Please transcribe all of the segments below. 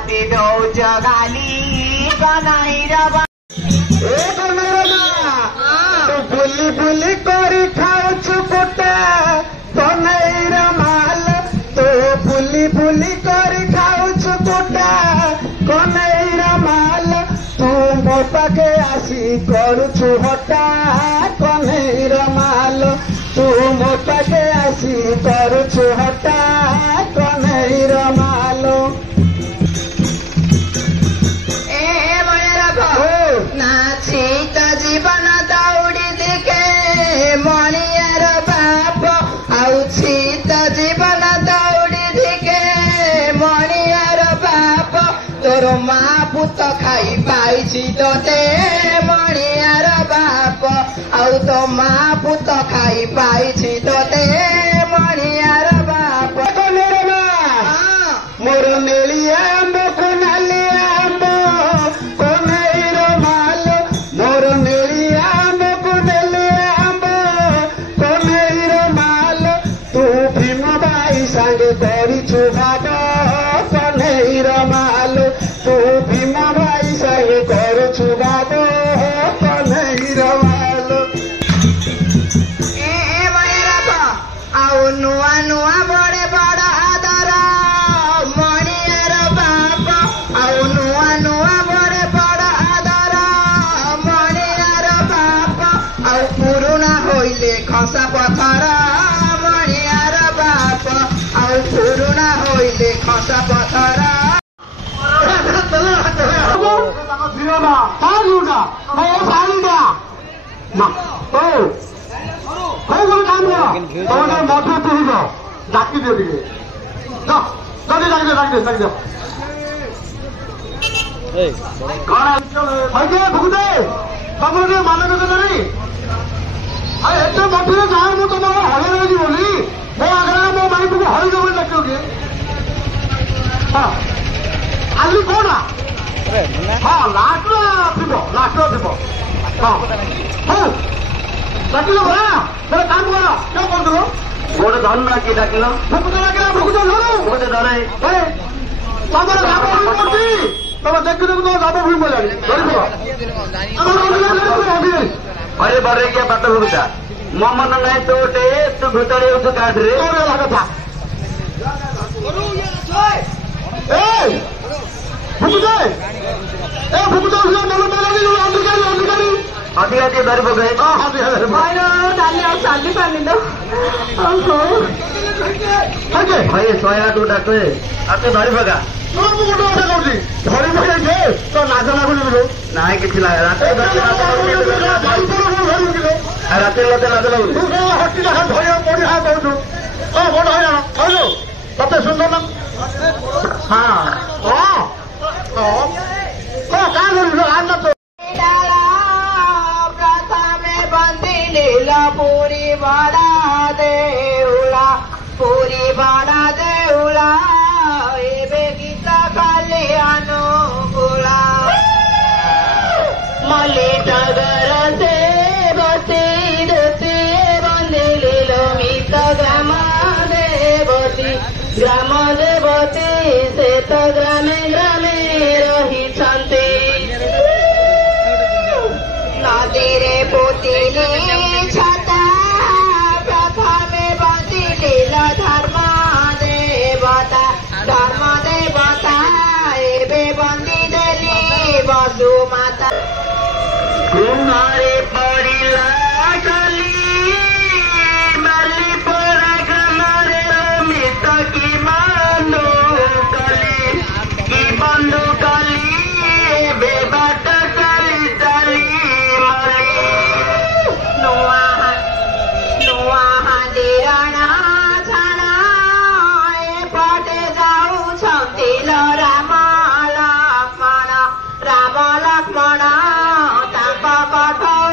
मते दौच गाली कन्हैया बुली बुली करी खाऊछु गोटे कन्हैया माल तो बुली बुली करी खाऊछु गोटे कन्हैया माल तू मो पाखे आसी करुछु हटा कन्हैया माल तू मो पाखे आसी करुछु हटा कन्हैया माल नाचित जीवन दौड़ी दिखे मणियार बाप आउछित जीवन दौड़ी दिखे मणियार बाप तोर माँ पुत खाई पाइछि तोते मणियार बाप आउ तो माँ पुत खाई पाइछि तोते मणियार बाप मोर नेलिया आंब को नालिया आंब कन्हैया माल मोर नेलिया आंब को नेलिया आंब कन्हैया माल तू भीम बाई संगे करिछु भाग कन्हैया माल तू भीम बाई संगे करिछु भाग कन्हैया माल आउ नुआ नुआ बड़े बड़ा आदर मणियार बाप आउ नुआ नुआ बड़े बड़ा आदर मणियार बाप आउ पुरुना होइले खसा पथर मणियार बाप आउ पुरुना होइले खसा पथर डाकी दियो टे भुगुदे तुम मानक नहीं एत मठे जाए मुझे तुम हल बोली मो आगे मो माई को हल बोली डाक हाँ आली कौन हाँ लास्ट थी हाँ हूँ डाकिल परा मेरे काम कर क्या कर गोटे धन डाकी डाकिल भुगुदे धरे तुम लाभ भी तुम देखी तुम लाभ भी मिलानी अरे बड़े क्या बात भुगुदा मो मन नहीं तो गोटे तू भूतड़े काठरे कथा भुगुदे अधिकारी धरी पकाए चाली पानी दो भाई 108 डाके आते धरी पका धरी पकाई तो नाच लागुनि ना कि रात लते नाच लगुनि हटी धरिया पड़ी हाँ कहू बड़ हईराण कहलु तते सुंदर ना हाँ क्या प्रथमे बंदिला पूरी बड़ा देउला एबे गीत खाली अनुकूला मल्ली टगर से बसी बंदिल मित ग्राम देवती से तो ग्रामे ग्रामे रही नदीरे पोतिली छता प्रथमे बंदिल धर्म देवता एबे बंदी देली बसु माता कुमारी पड़िला गली माली पड़ा ग्रामरे मित की बंधु कली एबे बाट कली चली नुआ हांदिराणा छाणा एपटे जाऊ राम लक्ष्मण तांको कठोर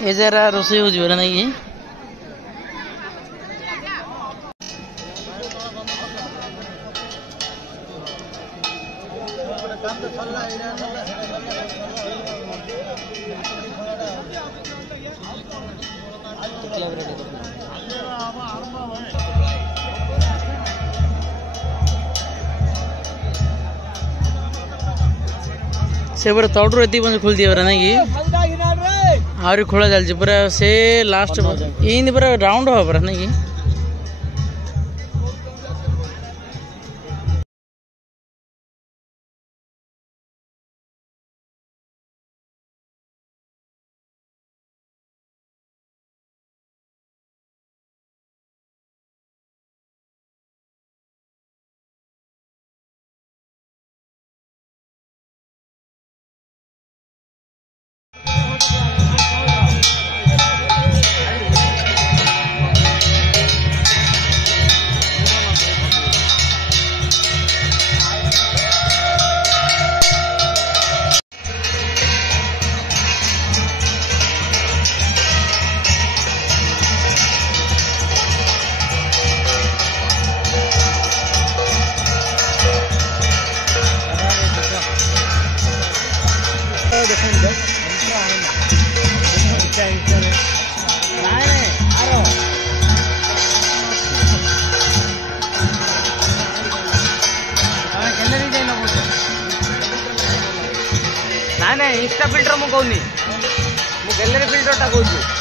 ए जरा रोषेई हो ना ये से पूरा तौड़ एति खोल दिया ना कि आहरी खोला चलती पूरा से लास्ट इन पूरा राउंड हो पूरा ना कि नहीं इंस्टा फिल्टर मु कहूनी मु गैलरी फिल्टर टा कहूची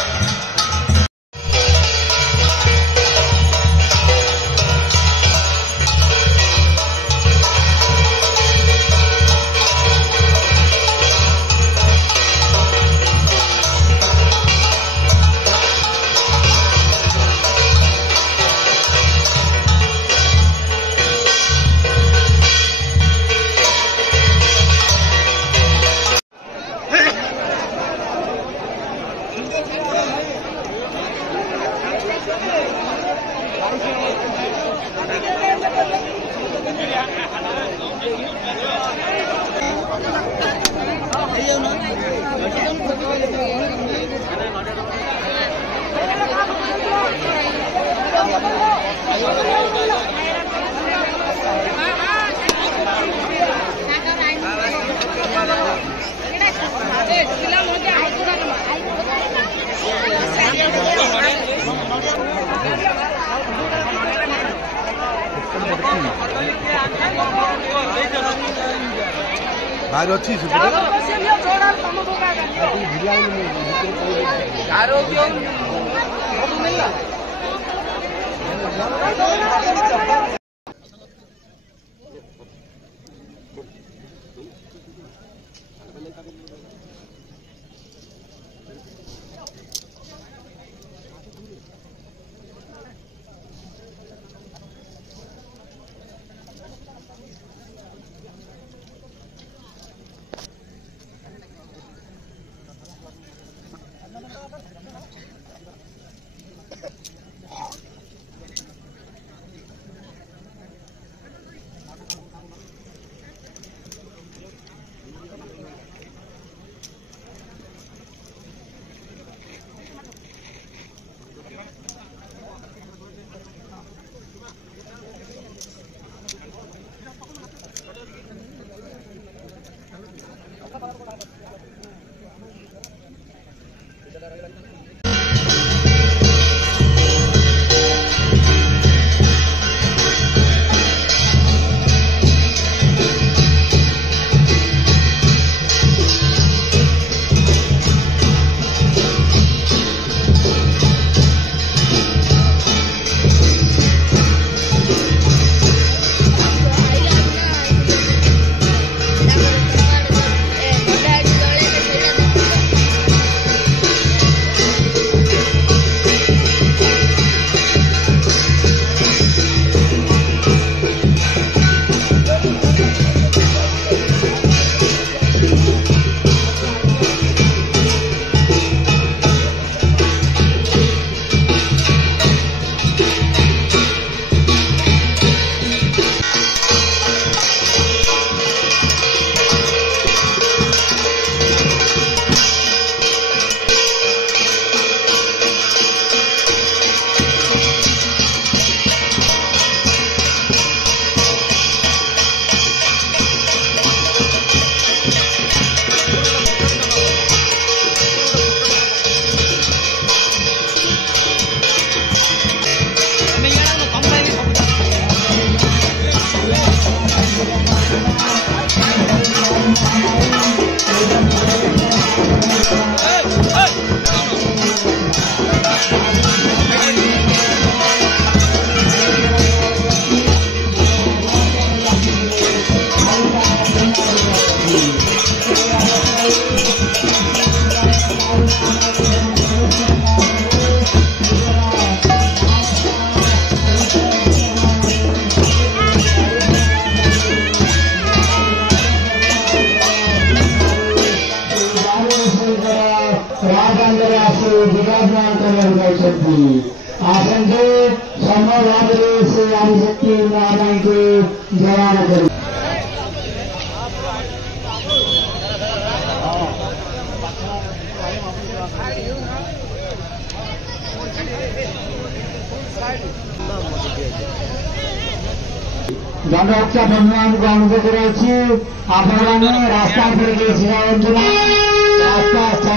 ବାହାରେ ଅଛି आसंगे समय भावे से आदिशक्ति नारायण के जवान करें। दंडोत्सव भगवान को अनुग्रह कराई। आप रास्ता पर रास्ता